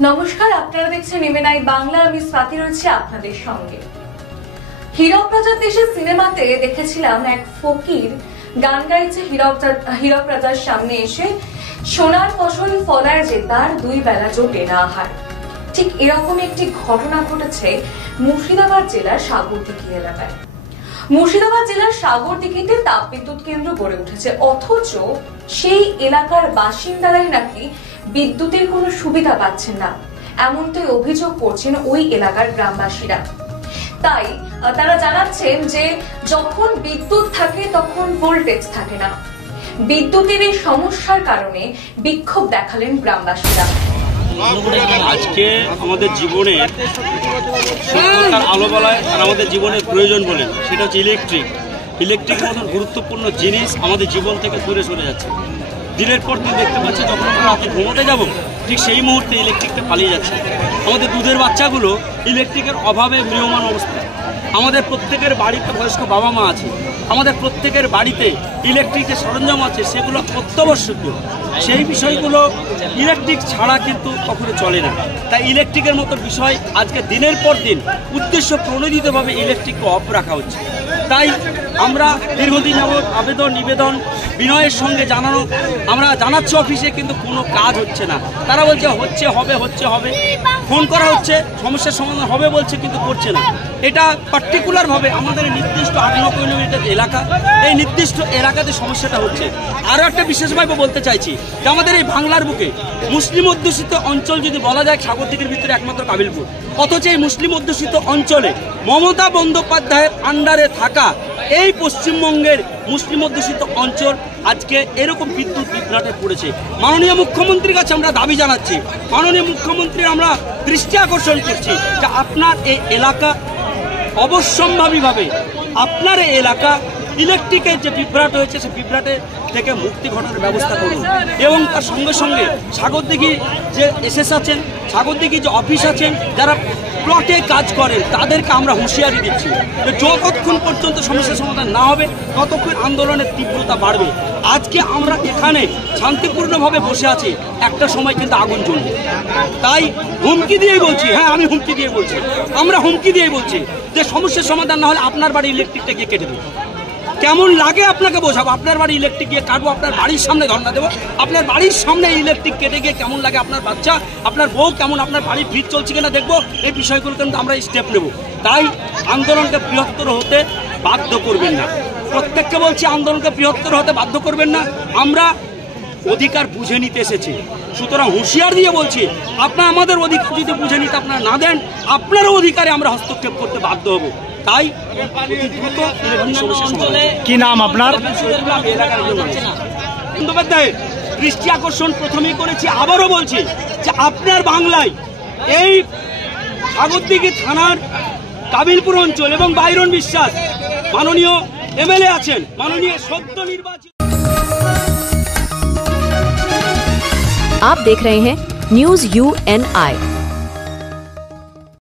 নমস্কার, আপনারা দেখছেন এমএনআই বাংলা। আমি স্বাতি রয়েছি আপনাদের সঙ্গে। হীরক রাজার দেশের সিনেমাতে দেখেছিলাম এক ফকির গান গাইছে হীরক রাজার সামনে এসে, সোনার ফসল ফলায় যে তার দুই বেলা জোটে না আহার। ঠিক এরকম একটি ঘটনা ঘটেছে মুর্শিদাবাদ জেলার সাগরদিঘি এলাকায়। মুর্শিদাবাদ জেলার সাগরদিঘিতে তাপবিদ্যুৎ কেন্দ্র গড়ে উঠেছে, অথচ সেই এলাকার বাসিন্দারাই নাকি বিদ্যুতের কোনো সুবিধা পাচ্ছেন না, এমনটাই অভিযোগ করছেন ওই এলাকার গ্রামবাসীরা। তাই তারা জানাচ্ছেন যে যখন বিদ্যুৎ থাকে তখন ভোল্টেজ থাকে না। বিদ্যুতের এই সমস্যার কারণে বিক্ষোভ দেখালেন গ্রামবাসীরা। আজকে আমাদের জীবনে আলো বলায় আর আমাদের জীবনের প্রয়োজন বলে সেটা হচ্ছে ইলেকট্রিকের মতন গুরুত্বপূর্ণ জিনিস আমাদের জীবন থেকে দূরে সরে যাচ্ছে। দিনের পর দিন দেখতে পাচ্ছি যখন আমরা রাতে ঘুমোতে যাব ঠিক সেই মুহূর্তে ইলেকট্রিকটা পালিয়ে যাচ্ছে। আমাদের দুধের বাচ্চাগুলো ইলেকট্রিকের অভাবে ম্রিয়মাণ অবস্থা। আমাদের প্রত্যেকের বাড়িতে বয়স্ক বাবা মা আছে, আমাদের প্রত্যেকের বাড়িতে ইলেকট্রিক যে সরঞ্জাম আছে সেগুলো অত্যাবশ্যকীয়। সেই বিষয়গুলো ইলেকট্রিক ছাড়া কিন্তু কখনো চলে না। তাই ইলেকট্রিকের মতো বিষয় আজকে দিনের পর দিন উদ্দেশ্য প্রণোদিতভাবে ইলেকট্রিককে অফ রাখা হচ্ছে। তাই আমরা দীর্ঘদিন যাবৎ আবেদন নিবেদন বিনয়ের সঙ্গে আমরা জানাচ্ছি অফিসে, কিন্তু কোনো কাজ হচ্ছে না। তারা বলছে হচ্ছে হবে, ফোন করা হচ্ছে সমস্যার সমাধান হবে বলছে, কিন্তু করছে না। এটা পার্টিকুলারভাবে আমাদের নির্দিষ্ট 8-9 কিলোমিটার এলাকা, এই নির্দিষ্ট এলাকাতে সমস্যাটা হচ্ছে। আরও একটা বিশেষভাবে বলতে চাইছি যে আমাদের এই বাংলার বুকে মুসলিম অধ্যুষিত অঞ্চল যদি বলা যায় সাগরদিঘির ভিতরে একমাত্র কাবিলপুর, অথচ এই মুসলিম অধ্যুষিত অঞ্চলে মমতা বন্দ্যোপাধ্যায়ের আন্ডারে থাকা এই পশ্চিমবঙ্গের মুসলিম অধ্যুষিত অঞ্চল আজকে এরকম বিদ্যুৎ বিভ্রাটে পড়েছে। মাননীয় মুখ্যমন্ত্রীর কাছে আমরা দাবি জানাচ্ছি, মাননীয় মুখ্যমন্ত্রীর আমরা দৃষ্টি আকর্ষণ করছি যে আপনার এই এলাকা অবশ্যম্ভাবীভাবে আপনার এই এলাকা ইলেকট্রিকের যে বিভ্রাট হয়েছে সেই বিভ্রাটের থেকে মুক্তি ঘটানোর ব্যবস্থা করুন। এবং তার সঙ্গে সঙ্গে সাগরদিঘি যে এসএস আছেন, সাগরদিঘি যে অফিস আছেন, যারা প্লটে কাজ করেন তাদেরকে আমরা হুঁশিয়ারি দিচ্ছি যতক্ষণ পর্যন্ত সমস্যার সমাধান না হবে ততক্ষণ আন্দোলনের তীব্রতা বাড়বে। আজকে আমরা এখানে শান্তিপূর্ণভাবে বসে আছি, একটা সময় কিন্তু আগুন জ্বলবে। তাই হুমকি দিয়ে বলছি, আমি হুমকি দিয়ে বলছি, আমরা হুমকি দিয়ে বলছি যে সমস্যার সমাধান না হলে আপনার বাড়ি ইলেকট্রিকটা গিয়ে কেটে দেবো। কেমন লাগে আপনাকে বোঝাবো, আপনার বাড়ি ইলেকট্রিক গিয়ে কাটবো, আপনার বাড়ির সামনে ধর্ণা দেবো, আপনার বাড়ির সামনে ইলেকট্রিক কেটে গিয়ে কেমন লাগে, আপনার বাচ্চা আপনার বউ কেমন, আপনার বাড়ির ভিড় চলছে কিনা দেখবো। এই বিষয়গুলো কিন্তু আমরা স্টেপ নেব। তাই আন্দোলনকে বৃহত্তর হতে বাধ্য করবেন না, প্রত্যেককে বলছি আন্দোলনকে বৃহত্তর হতে বাধ্য করবেন না। আমরা অধিকার বুঝে নিতে এসেছি, সুতরাং হুঁশিয়ার দিয়ে বলছি আপনারা আমাদের অধিকার যদি বুঝে নিতে আপনারা না দেন, আপনারও অধিকারে আমরা হস্তক্ষেপ করতে বাধ্য হব। তাই দ্রুত কি নাম আপনার? বন্দ্যোপাধ্যায় দৃষ্টি আকর্ষণ প্রথমেই করেছি, আবারও বলছি যে আপনার বাংলায় এই সাগরদিঘি থানার কাবিলপুর অঞ্চল এবং বাইরন বিশ্বাস মাননীয় এমএলএ আছেন, মাননীয় সদ্য নির্বাচিত। आप देख रहे हैं न्यूज़ UNI।